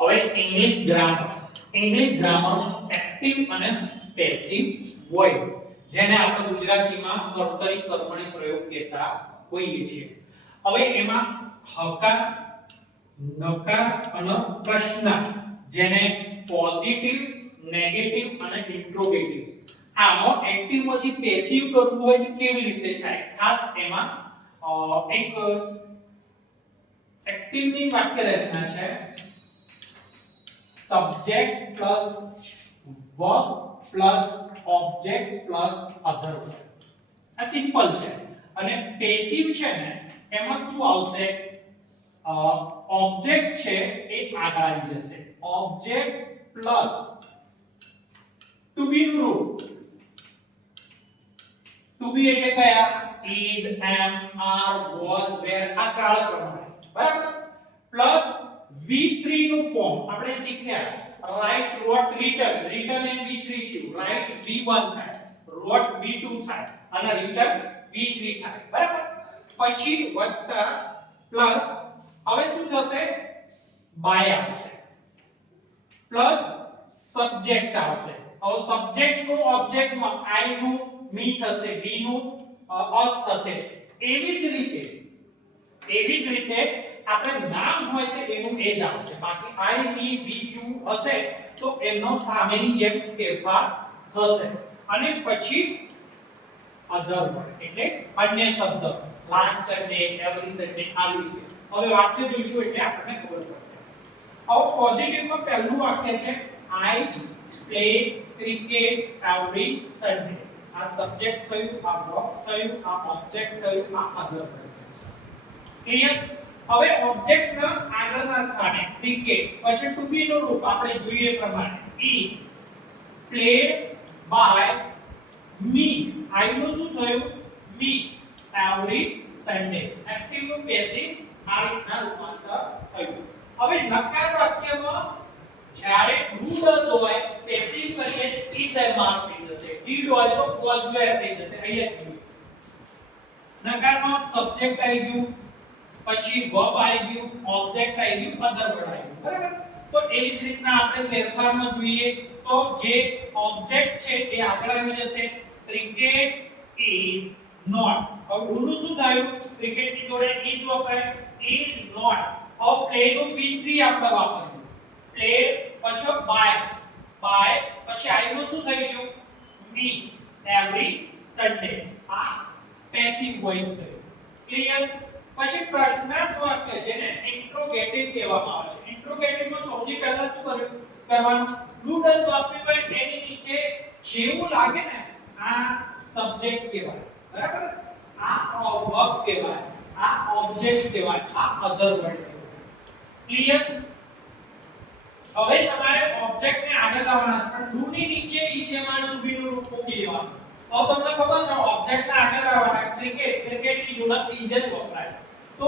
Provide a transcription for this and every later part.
હવે English ગ્રામરમાં active અને passive void જેને આપણે ગુજરાતીમાં કર્તરી કર્મણી પ્રયોગ કહેતા હોઈએ છીએ. હવે એમાં હકાર, નકાર અને પ્રશ્ન જેને પોઝિટિવ, નેગેટિવ અને ઇન્ટ્રોગેટિવ આમાં એક્ટિવ માંથી પેસિવ કરવું હોય તો કેવી રીતે થાય? ખાસ એમાં એક એક્ટિવ ની વાક્ય રચના છે subject plus verb plus object plus અધર વર્બ. આ સિમ્પલ છે. અને પેસિવ છે ને એમાં શું આવશે? ઓબ્જેક્ટ છે એ આગળ આવી જશે. ઓબ્જેક્ટ પ્લસ ટુ બી નું રૂપ. ટુ બી એટલે કયા? is, am, are, was, were આ કાળ પ્રમાણે. બરાબર? પ્લસ V3 નું ફોર્મ આપણે શીખ્યા. રાઈટ, રોટ, રિટન. રિટન એ V3 થયું. રાઈટ V1 થાય. રોટ V2 થાય અને રિટન V3 થાય. બરાબર? પછી વત્તા પ્લસ હવે શું થશે? બાય આવશે. પ્લસ સબ્જેક્ટ આવશે. હવે સબ્જેક્ટ નું ઓબ્જેક્ટ માં I નું મી થશે, V નું અસ થશે. એવી જ રીતે આપણે નામ હોય તો એનું એ જ આવશે. બાકી I ની V U હશે તો એનો સામેની જેમ ફેરફાર થશે. અને પછી અધર વર્ડ એટલે અન્ય શબ્દ. લાસ્ટ સન્ડે, એવરી સન્ડે આવી રીતે. હવે વાક્ય જોઈશું એટલે આપણને ખબર પડશે. હવે પોઝિટિવ માં પહેલું વાક્ય છે I play cricket every Sunday. આ સબ્જેક્ટ થયું, આ વર્બ થયું, આ ઓબ્જેક્ટ થયું, આ અધર થયું. ક્લિયર? હવે ઓબ્જેક્ટ ના આગળના સ્થાને ક્રિકેટ પછી ટુ બી નું રૂપ આપણે જોઈએ પ્રમાણે is played by me. I નું શું થયું? me every Sunday. એક્ટિવ નું પેસિવ આ રીતના રૂપાંતર થયું. હવે નકાર વાક્યમાં જ્યારે ડુ ડઝ હોય પેસિવ કરીએ is એ માર્ક થઈ જશે. did હોય તો was were થઈ જશે. અહીંયા થયું. નકારમાં સબ્જેક્ટ આવી ગયું, પછી વર્બ આવી ગયું, ઓબ્જેક્ટ આવી ગયું, અધર વર્ડ આવી ગયું. બરાબર? તો એવી જ રીતના આપણે ફેરફારમાં જોઈએ તો જે ઓબ્જેક્ટ છે એ આગળ આવી જશે. Cricket is not. હવે ડુ નું શું થયું? ક્રિકેટ ની જોડે is વપરાય. is not. હવે પ્લે નું P3 આપણે વાપર્યું. પ્લે પછી by પછી I નું શું થઈ ગયું? me every Sunday. આ પેસિવ વોઇસ થયું. ક્લિયર? પછી પ્રશ્નાર્થ વાક્ય જેને ઇન્ટ્રોગેટિવ કહેવામાં આવે છે. ઇન્ટ્રોગેટિવ માં સૌથી પહેલા શું કરવાનું? ડુ ડઝ વાપર્યું હોય એની નીચે જેવું લાગે ને આ સબ્જેક્ટ કહેવાય. બરાબર? આ વર્બ કહેવાય, આ ઓબ્જેક્ટ કહેવાય, આ અધર વર્ડ કહેવાય. ક્લિયર? હવે તમારે ઓબ્જેક્ટ ને આગળ લાવવાના પણ ડુ ની નીચે is એમાં ટુ બી નું રૂપ મૂકી દેવાનું. હવે તમને ખબર છે ઓબ્જેક્ટ ને આગળ લાવવાના. ક્રિકેટ ની જોડે is જ વપરાય. તો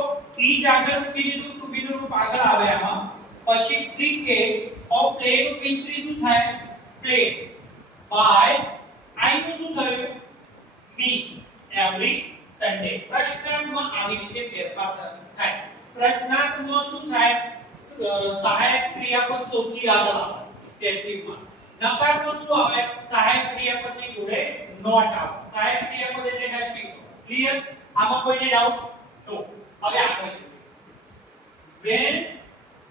is આગળ મૂકી દીધું, ટુ બી નું રૂપ આગળ આવે આમાં. પછી ક્રિકેટ ઓર પ્લે નું P3 શું થાય? પ્લે by I નું શું થયું? me every Sunday. પ્રશ્નાર્થમાં આવી રીતે ફેરફાર થાય. પ્રશ્નાર્થમાં શું થાય? સહાયક ક્રિયાપદ સૌથી આગળ આવે પેસિવમાં. નકારમાં શું આવે? સહાયક ક્રિયાપદની જોડે નોટ આવે. સહાયક ક્રિયાપદ એટલે હેલ્પિંગ. ક્લિયર? આમાં કોઈને ડાઉટ? નો. હવે આગળ when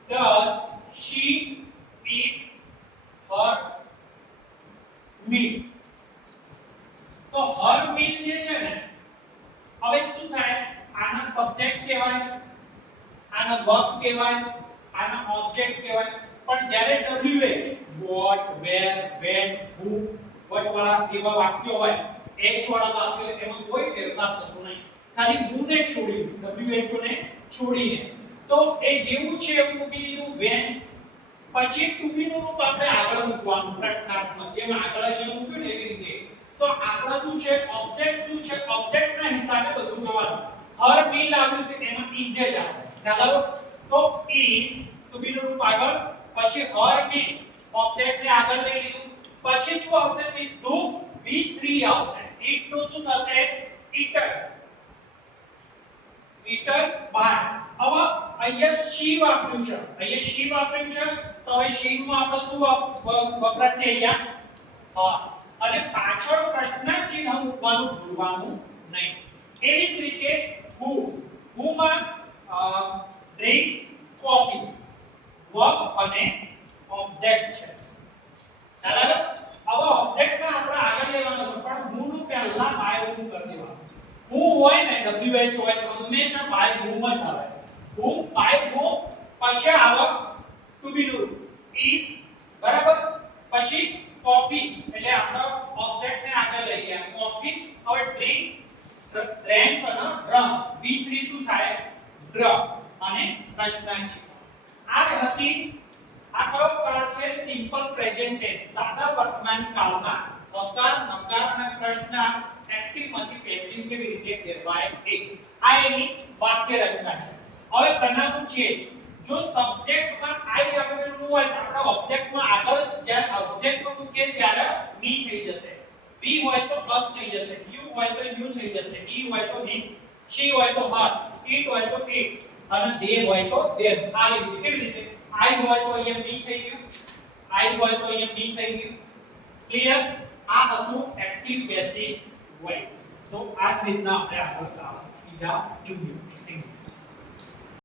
does she eat her meal? તો her meal જે છે ને હવે શું થાય? આના સબ્જેક્ટ કહેવાય, આના વર્બ કહેવાય, આના ઓબ્જેક્ટ કહેવાય. પણ જ્યારે WH what, where, when, who what વાળા એવા વાક્યો હોય, H વાળા વાક્યો એમાં કોઈ ફેરફાર થતો નહીં. ખાલી who ને છોડીને, WHO ને છોડીને. તો એ જેવું છે એવું મૂકી દીધું when. પછી ટુ બી નું રૂપ આપણે આગળ મૂકવાનું પ્રશ્નાર્થમાં. જેમ આગળ જે મૂક્યું ને એવી રીતે. તો આગળ શું છે? ઓબ્જેક્ટ શું છે? ઓબ્જેક્ટ ના હિસાબે બધું જોવાનું. હર meal આવ્યું કે એમાં is જ આવે. ખ્યાલ આવ્યો? તો is ટુ બી નું રૂપ આગળ, પછી her meal ઓબ્જેક્ટ ને આગળ લઈ લીધું. પછી શું આવશે? સીધું V3 આવશે. it નું શું થશે? eaten. eaten by હવે અહીંયા she વાપર્યું છે, અહીંયા she વાપર્યું છે, તો હવે she નું આપણે શું વપરાશે અહીંયા અને પાછળ પ્રશ્નાર્થ ચિહ્ન મૂકવાનું ભૂલવાનું નહીં. એવી જ રીતે who માં drinks coffee verb અને object છે. ચાલો હવે object ને આપણે આગળ લેવાનો છે પણ who નું પહેલા by whom કરી દેવાનું. who હોય ને wh હોય તો હંમેશા by whom જ આવે. who by whom પછી આવે to be do is બરાબર, પછી coffee એટલે આપણે object ને આગળ લઈ ગયા coffee. હવે drink drank અને drunk v3 શું થાય drunk અને પ્રશ્નાર્થ ચિહ્ન. આ હતી આ કયો કાળ છે સિમ્પલ પ્રેઝન્ટ ટેન્સ સાદા વર્તમાન કાળમાં હકાર નકાર અને પ્રશ્નાર્થ એક્ટિવ માંથી પેસિવ કેવી રીતે ફેરવાય એ આ એની વાક્ય રચના છે. હવે બનાવવું છે જો સબ્જેક્ટ માં આઈ આવેલું હોય તો આપણે ઓબ્જેક્ટ માં આગળ જ્યારે ઓબ્જેક્ટ માં મૂકીએ ત્યારે મી થઈ જશે, વી હોય તો અસ થઈ જશે, યુ હોય તો યુ થઈ જશે, ઈ હોય તો હી, શી હોય તો હર, ઇટ હોય તો ઇટ અને દે હોય તો ધેમ. આવી રીતે કેવી રીતે આઈ હોય તો અહીંયા મી થઈ ગયું, આઈ હોય તો અહીંયા મી થઈ ગયું. ક્લિયર? આ હતું એક્ટિવ પેસિવ વોઇસ. તો આ જ રીતના આપણે આગળ ચાલો બીજા જોઈએ.